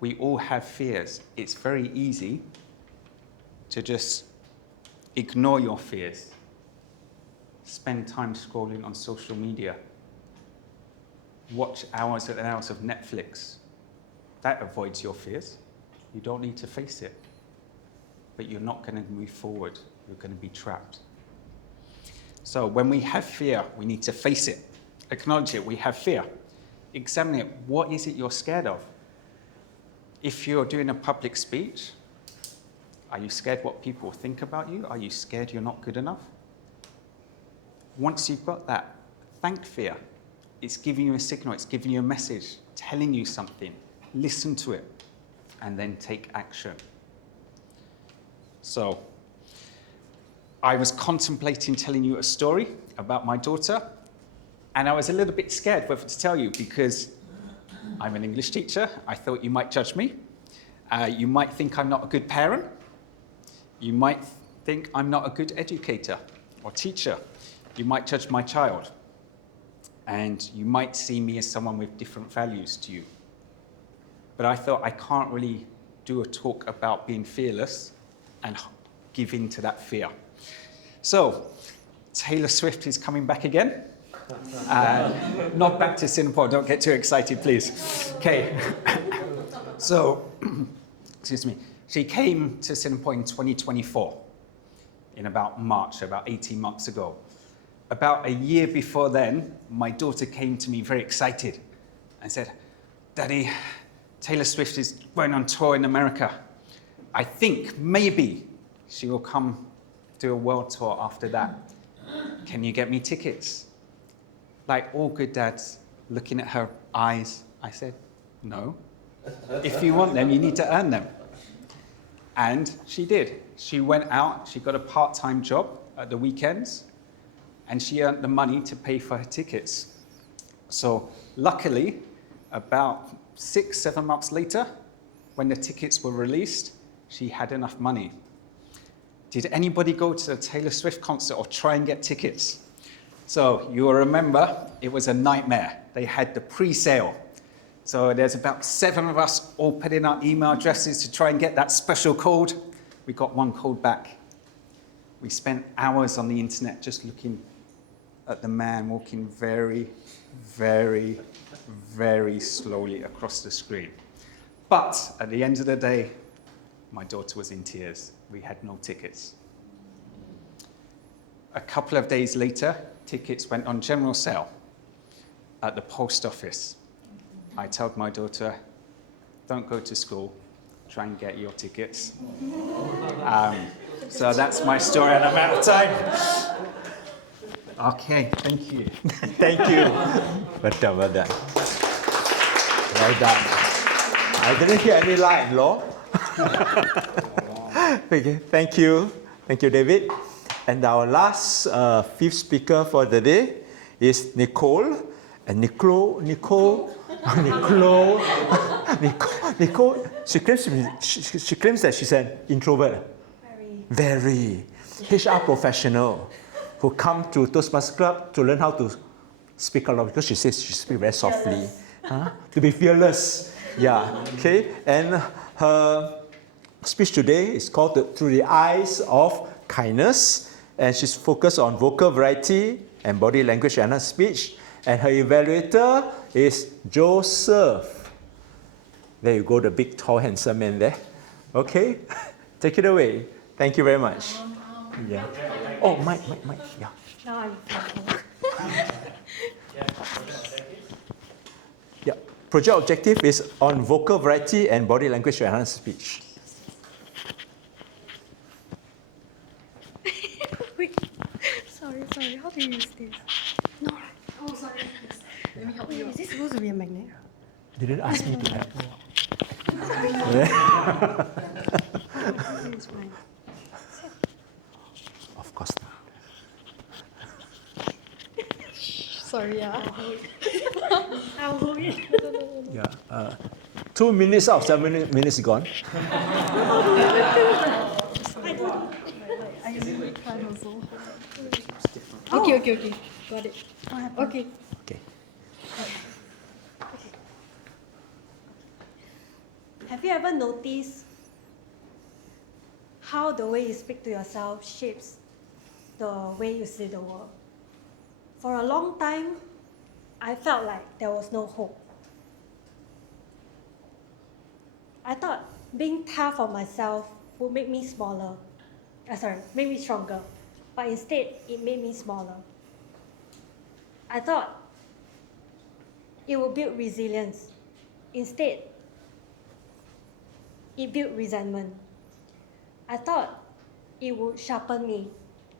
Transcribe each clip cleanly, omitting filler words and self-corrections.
We all have fears. It's very easy to just ignore your fears. Spend time scrolling on social media. Watch hours and hours of Netflix. That avoids your fears. You don't need to face it. But you're not going to move forward. You're going to be trapped. So when we have fear, we need to face it. Acknowledge it. We have fear. Examine it. What is it you're scared of? If you're doing a public speech, are you scared what people think about you? Are you scared you're not good enough? Once you've got that, thank fear. It's giving you a signal. It's giving you a message, telling you something. Listen to it, and then take action. So, I was contemplating telling you a story about my daughter, and I was a little bit scared whether to tell you because I'm an English teacher. I thought you might judge me. You might think I'm not a good parent. You might think I'm not a good educator or teacher. You might judge my child. And you might see me as someone with different values to you. But I thought I can't really do a talk about being fearless and give in to that fear. So, Taylor Swift is coming back again. Not back to Singapore, don't get too excited, please. Okay. So, excuse me. She came to Singapore in 2024, in about March, about 18 months ago. About a year before then, my daughter came to me very excited and said, "Daddy, Taylor Swift is going on tour in America. I think maybe she will come do a world tour after that. Can you get me tickets?" Like all good dads, looking at her eyes, I said, "No. If you want them, you need to earn them." And she did. She went out, she got a part-time job at the weekends, and she earned the money to pay for her tickets. So luckily, about 6-7 months later, when the tickets were released, she had enough money. Did anybody go to the Taylor Swift concert or try and get tickets? So you will remember, it was a nightmare. They had the pre-sale. So there's about 7 of us all put in our email addresses to try and get that special code. We got one code back. We spent hours on the internet just looking at the man walking very, very, very slowly across the screen. But at the end of the day, my daughter was in tears. We had no tickets. A couple of days later, tickets went on general sale at the post office. I told my daughter, "Don't go to school, try and get your tickets." So that's my story, and I'm out of time. Okay, thank you. Thank you. Well done. Well done. I didn't hear any lie, law. Okay, thank you. Thank you, David. And our last fifth speaker for the day is Nicole. And Nicole, she claims that she's an introvert. Very. HR professional who come to Toastmasters Club to learn how to speak a lot because she says she speaks very softly. To be fearless. Yeah. Okay. And her speech today is called Through the Eyes of Kindness. And she's focused on vocal variety and body language and her speech. And her evaluator is Joseph. There you go, the big, tall, handsome man there. Okay, take it away. Thank you very much. Yeah. Oh, Mike, yeah. Now I'm Yeah. Project objective is on vocal variety and body language to enhance speech. Wait, sorry. How do you use this? No. Oh, sorry. Let me help you. Is this supposed to be a magnet? Didn't ask me to help. It's fine. Of course not. Sorry, yeah. I'll hold it. Yeah. 2 minutes out of 7 minutes gone. I really can't also. Okay. Got it. Okay. Okay. Have you ever noticed how the way you speak to yourself shapes the way you see the world? For a long time, I felt like there was no hope. I thought being tough on myself would make me smaller. Make me stronger. But instead, it made me smaller. I thought it would build resilience. Instead, it built resentment. I thought it would sharpen me,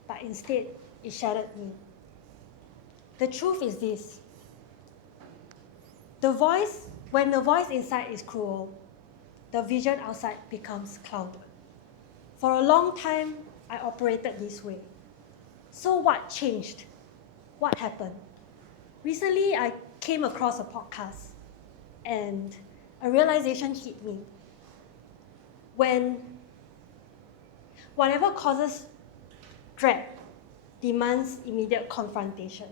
but instead, it shattered me. The truth is this. When the voice inside is cruel, the vision outside becomes clouded. For a long time, I operated this way. So what changed? What happened? Recently, I came across a podcast, and a realization hit me. When whatever causes dread demands immediate confrontation.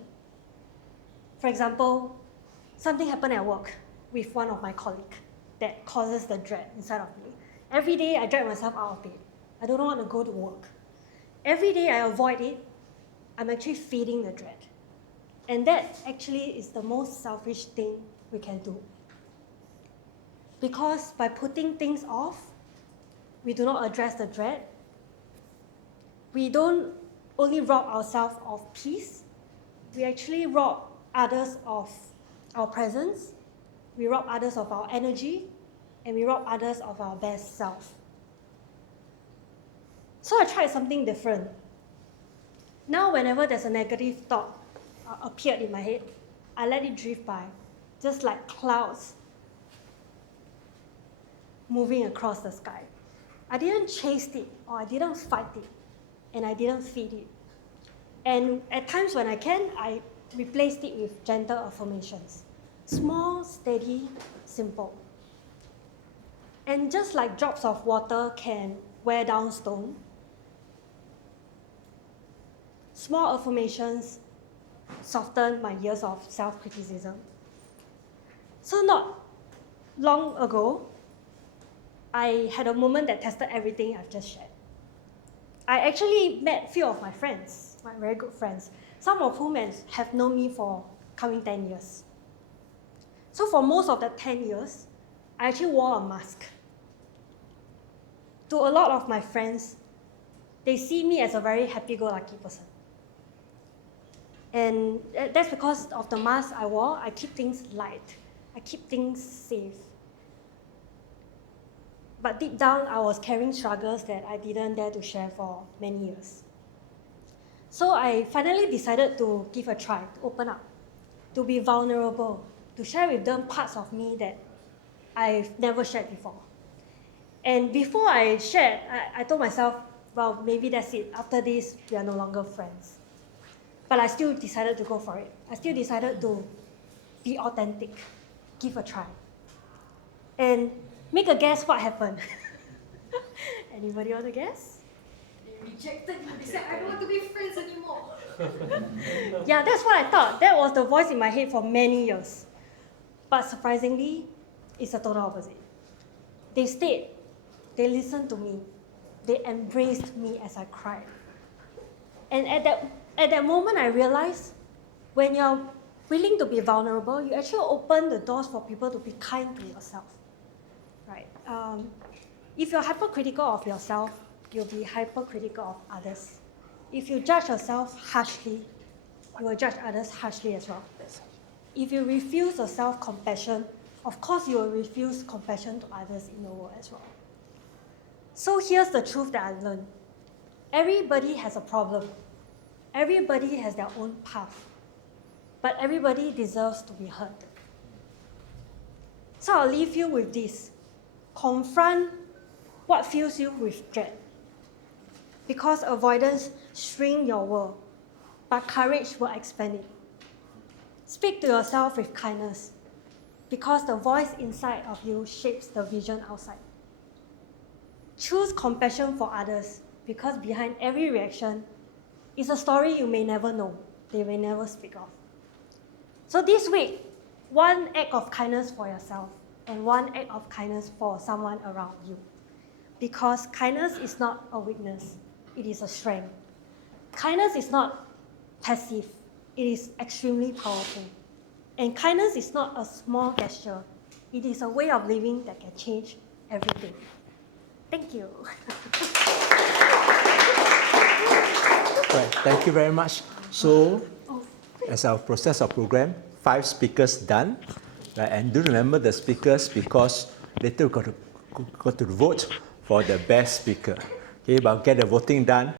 For example, something happened at work with one of my colleagues that causes the dread inside of me. Every day I drag myself out of bed. I don't want to go to work. Every day I avoid it. I'm actually feeding the dread. And that actually is the most selfish thing we can do. Because by putting things off, we do not address the dread. We don't only rob ourselves of peace, we actually rob others of our presence, we rob others of our energy, and we rob others of our best self. So I tried something different. Now whenever there's a negative thought appeared in my head, I let it drift by, just like clouds moving across the sky. I didn't chase it, or I didn't fight it, and I didn't feed it. And at times when I can, I replaced it with gentle affirmations. Small, steady, simple. And just like drops of water can wear down stone, small affirmations soften my years of self-criticism. So not long ago, I had a moment that tested everything I've just shared. I actually met a few of my friends, my very good friends, some of whom have known me for coming 10 years. So for most of the 10 years, I actually wore a mask. To a lot of my friends, they see me as a very happy-go-lucky person. And that's because of the mask I wore. I keep things light. I keep things safe. But deep down, I was carrying struggles that I didn't dare to share for many years. So I finally decided to give a try, to open up, to be vulnerable, to share with them parts of me that I've never shared before. And before I shared, I told myself, well, maybe that's it. After this, we are no longer friends. But I still decided to go for it. I still decided to be authentic, give a try. And make a guess what happened. Anybody want to guess? They rejected you. They said, I don't want to be friends anymore. Yeah, that's what I thought. That was the voice in my head for many years. But surprisingly, it's the total opposite. They stayed. They listened to me. They embraced me as I cried. And at that moment, I realized when you're willing to be vulnerable, you actually open the doors for people to be kind to yourself. Right? If you're hypercritical of yourself, you'll be hypercritical of others. If you judge yourself harshly, you will judge others harshly as well. If you refuse a self-compassion, of course you will refuse compassion to others in the world as well. So here's the truth that I learned. Everybody has a problem. Everybody has their own path. But everybody deserves to be heard. So I'll leave you with this. Confront what fills you with dread. Because avoidance shrinks your world, but courage will expand it. Speak to yourself with kindness, because the voice inside of you shapes the vision outside. Choose compassion for others, because behind every reaction is a story you may never know, they may never speak of. So this week, one act of kindness for yourself. and one act of kindness for someone around you. Because kindness is not a weakness, it is a strength. Kindness is not passive, it is extremely powerful. And kindness is not a small gesture, it is a way of living that can change everything. Thank you. Right, thank you very much. So, as our process of program, 5 speakers done. Right, and do remember the speakers because later we got to vote for the best speaker. Okay, but get the voting done.